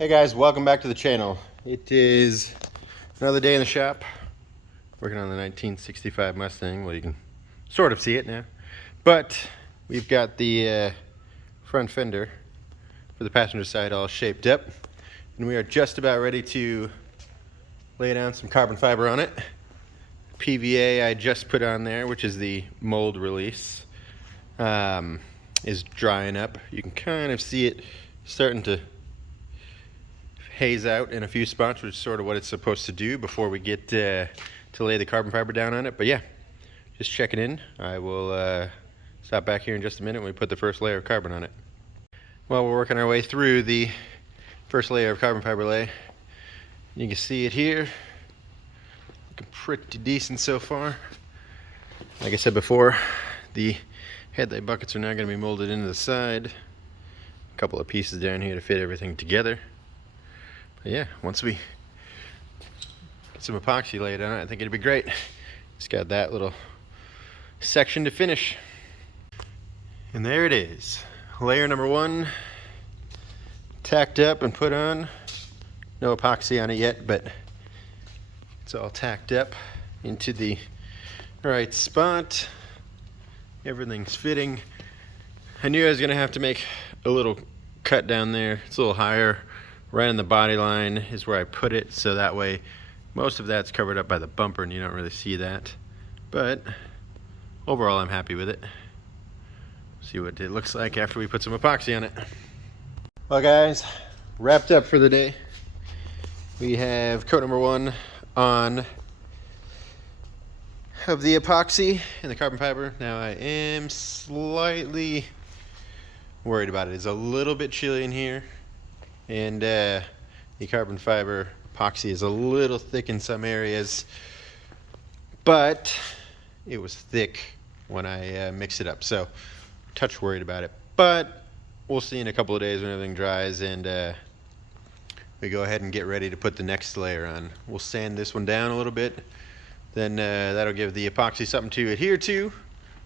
Hey guys, welcome back to the channel. It is another day in the shop, working on the 1965 Mustang. Well, you can sort of see it now. But we've got the front fender for the passenger side all shaped up. And we are just about ready to lay down some carbon fiber on it. PVA I just put on there, which is the mold release, is drying up. You can kind of see it starting to haze out in a few spots, which is sort of what it's supposed to do before we get to lay the carbon fiber down on it. But yeah, just checking in. I will stop back here in just a minute when we put the first layer of carbon on it. Well, we're working our way through the first layer of carbon fiber lay. You can see it here, looking pretty decent so far. Like I said before, the headlight buckets are now going to be molded into the side. A couple of pieces down here to fit everything together. But yeah, once we get some epoxy laid on it, I think it'd be great. It's got that little section to finish. And there it is. Layer number one, tacked up and put on. No epoxy on it yet, but it's all tacked up into the right spot. Everything's fitting. I knew I was gonna have to make a little cut down there. It's a little higher. Right on the body line is where I put it, so that way most of that's covered up by the bumper and you don't really see that. But overall I'm happy with it. See what it looks like after we put some epoxy on it. Well guys, wrapped up for the day. We have coat number one on of the epoxy and the carbon fiber. Now I am slightly worried about it. It's a little bit chilly in here. And the carbon fiber epoxy is a little thick in some areas, but it was thick when I mixed it up, so touch worried about it. But we'll see in a couple of days when everything dries and we go ahead and get ready to put the next layer on. We'll sand this one down a little bit, then that'll give the epoxy something to adhere to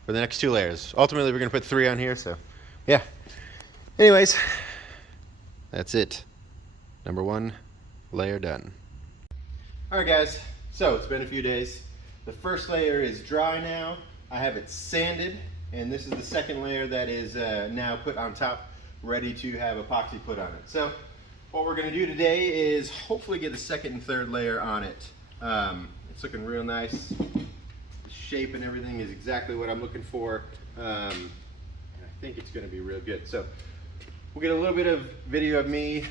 for the next two layers. Ultimately we're going to put 3 on here, so yeah. Anyways, that's it. Number one layer done. Alright guys, so it's been a few days. The first layer is dry now. I have it sanded, and this is the second layer that is now put on top, ready to have epoxy put on it. So what we're going to do today is hopefully get the second and third layer on it. It's looking real nice. The shape and everything is exactly what I'm looking for. I think it's going to be real good. So we'll get a little bit of video of me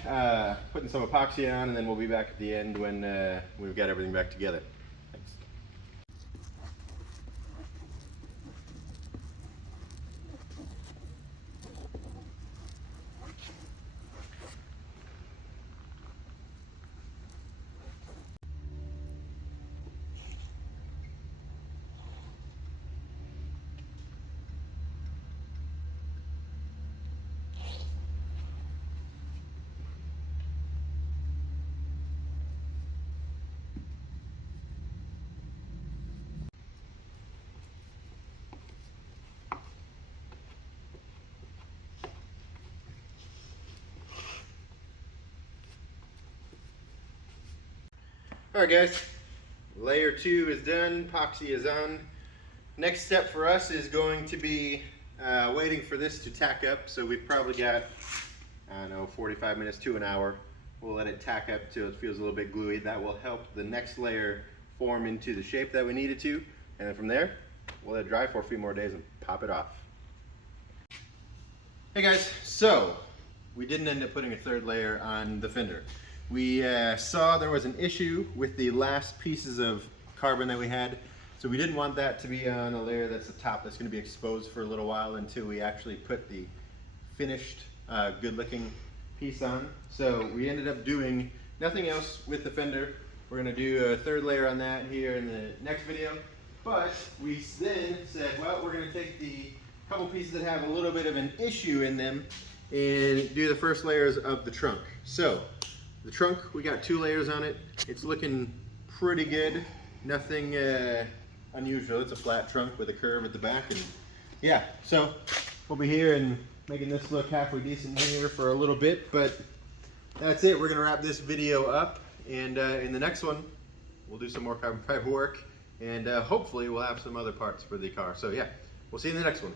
putting some epoxy on, and then we'll be back at the end when we've got everything back together. Thanks. Alright guys, layer 2 is done, epoxy is on. Next step for us is going to be waiting for this to tack up. So we've probably got, I don't know, 45 minutes to an hour. We'll let it tack up till it feels a little bit gluey. That will help the next layer form into the shape that we need it to. And then from there, we'll let it dry for a few more days and pop it off. Hey guys, so we didn't end up putting a third layer on the fender. We saw there was an issue with the last pieces of carbon that we had, so we didn't want that to be on a layer that's the top that's going to be exposed for a little while until we actually put the finished good looking piece on. So we ended up doing nothing else with the fender. We're going to do a third layer on that here in the next video, but we then said, well, we're going to take the couple pieces that have a little bit of an issue in them and do the first layers of the trunk. So the trunk, we got 2 layers on it. It's looking pretty good. Nothing unusual. It's a flat trunk with a curve at the back, and yeah, so we'll be here and making this look halfway decent here for a little bit, but that's it. We're gonna wrap this video up, and in the next one, we'll do some more carbon fiber work, and hopefully we'll have some other parts for the car. So yeah, we'll see you in the next one.